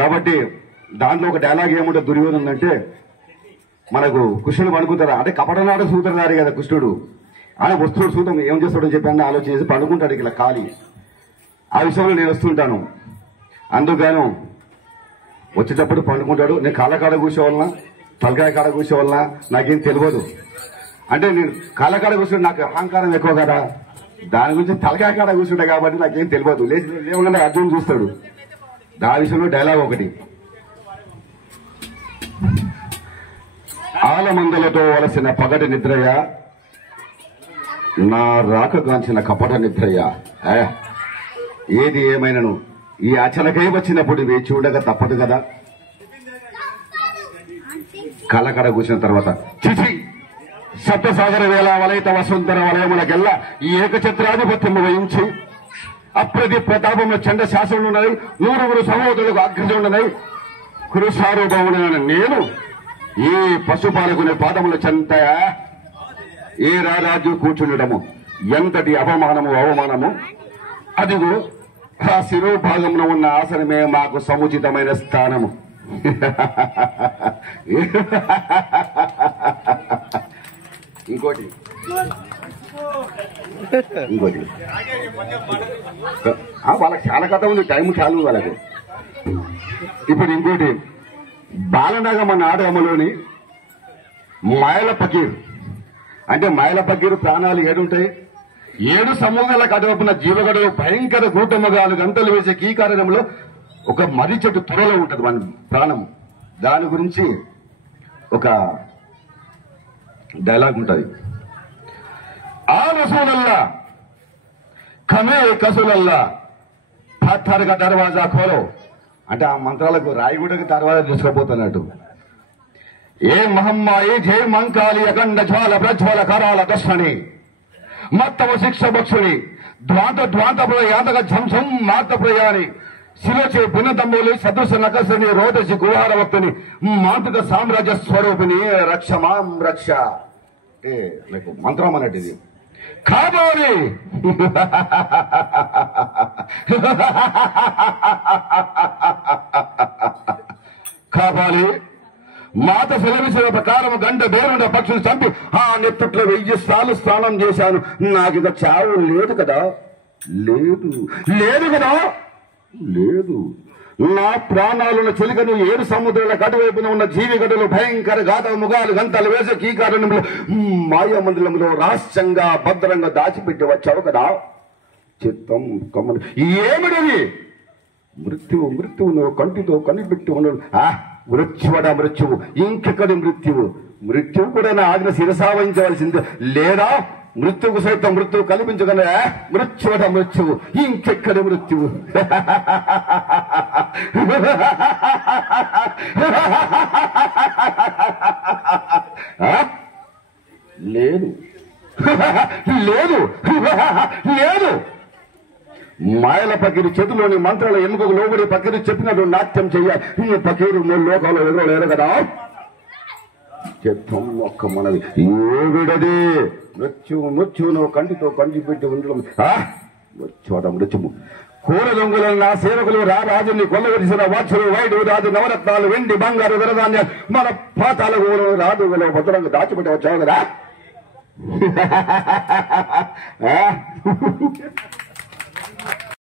కాబట్టి దాంట్లో ఒక డైలాగ్ ఏముంటుంది దుర్యోధను అంటే మనకు కృష్ణుడు పడుకుంటారా అంటే కపటనాడు సూత్రధారి కదా కృష్ణుడు ఆయన వస్తువుడు సూతం ఏం చేస్తాడని చెప్పి ఆలోచన చేసి పడుకుంటాడు ఇలా ఖాళీ ఆ విషయంలో నేను వస్తుంటాను అందుకను వచ్చేటప్పుడు పండుకుంటాడు నేను కాళ్ళకాడ కూర్చోవాలన్నా తలకాయ కాడ కూర్చోవాలన్నా నాకేం తెలియదు అంటే నేను కాళ్ళకాడ కూర్చుంటే నాకు అహంకారం ఎక్కువ కదా దాని గురించి తలకాయ కాడ కూర్చుంటా కాబట్టి నాకేం తెలియదు లేకుండా అర్జున్ చూస్తాడు దాని విషయంలో డైలాగ్ ఒకటి ఆలమందలతో వలసిన పగటి నిద్రయ నా రాకగాంచిన కపట నిద్రయ ఏది ఏమైనను ఈ అచలకై వచ్చినప్పుడు ఇవి చూడక తప్పదు కదా కళ్ళకడ కూర్చున్న తర్వాత చిచి సప్తసాగర వేళ వలయిత వసుంధర వలయములకెల్లా ఈ ఏకఛత్రాధిపత్యము వహించి అప్రతి ప్రతాపంలో చండ శాసనలున్నాయి 100 సహోదరులకు అగ్రజుండనై కురుసార్వభౌముడైన నేను ఈ పశుపాలకునే పాదముల చెంత ఏ రారాజు కూర్చుండటము ఎంతటి అవమానము అదిగో ఆ శిరోభాగంలో ఉన్న ఆసనమే మాకు సముచితమైన స్థానము ఇంకోటి వాళ్ళకి చాలా కథ ఉంది టైం చాలు వాళ్ళకి ఇప్పుడు ఇంకోటి బాలనగమ నాటకములోని మాయల పకీర్ అంటే మాయల పకీరు ప్రాణాలు 7 ఉంటాయి 7 సమూహాల కడవపున జీవగడలు భయంకర కూటముగాలు గంటలు వేసే కీకారణంలో ఒక మర్రి చెట్టు త్వరలో ఉంటుంది మన ప్రాణం దాని గురించి ఒక డైలాగ్ ఉంటుంది ఆ రసూలల్లా కమే కసులల్లా పత్తర్గా దర్వాజా ఖోలో అంటే ఆ మంత్రాలకు రాయిగూడకు దర్వాజా తీసుకుపోతున్నట్టు ఏ మహమ్మాయి జయ మంకాలి అఖండ జ్వాల ప్రజ్వల కరాల దర్శని మత్తవ శిక్ష భక్షుని ధ్వాంత యాతక ఝంసం మాత ప్రయాణి శిలచే పునతంబులు సదృశ నకసని రోదసి కుహార భక్తుని మాంత్రిక సామ్రాజ్య స్వరూపిణి రక్ష మాం రక్ష అంటే మీకు మంత్రం అన్నట్టు ఇది కావాలి కావాలి మాత సెలవిసిన ప్రకారం గంట బేరుండ పక్షులు చంపి ఆ నెత్తుట్లో 1000 సార్లు స్నానం చేశాను నాకు ఇక చావు లేదు కదా లేదు నా ప్రాణాలున్న చిలుకను 7 సముద్రాల కటువైపున ఉన్న జీవి గడులు భయంకర గాథ ముఖాలు గంతలు వేసే కీకారణంలో మాయా మందిరంలో రహస్యంగా భద్రంగా దాచిపెట్టి వచ్చావు కదా చిత్తం కమ్మని ఏమిటది మృత్యువు నువ్వు కంటితో కనిపెట్టి ఉన్నాడు మృత్యువు ఇంకెక్కడి మృత్యువు కూడా నా ఆజ్ఞ శిరసావహించవలసింది లేదా మృత్యువుకు సైతం మృత్యువు కల్పించగల మృత్యువు ఇంకెక్కడి మృత్యువు లేదు మాయల పకీరు చేతిలోని మంత్రాల ఎముకకు లోబడి పకీరు చెప్పినట్టు నాట్యం చెయ్యాలి పకీరు 3 లోకాలు ఎదురలేరు కదా చిత్తం ఒక్క మనది ఏవిడది మృత్యువును కంటితో కంటి పెట్టి ఉండడం మృత్యువు కూర దొంగలను నా సేవకులు రాజుని కొల్లగరిసిన వాచ్చులు వైడు రాజు నవరత్నాలు వెండి బంగారు విరధాన్యాలు మన పాతాల ఊరు రాజులో భద్రంగా దాచిపెట్టి వచ్చావు కదా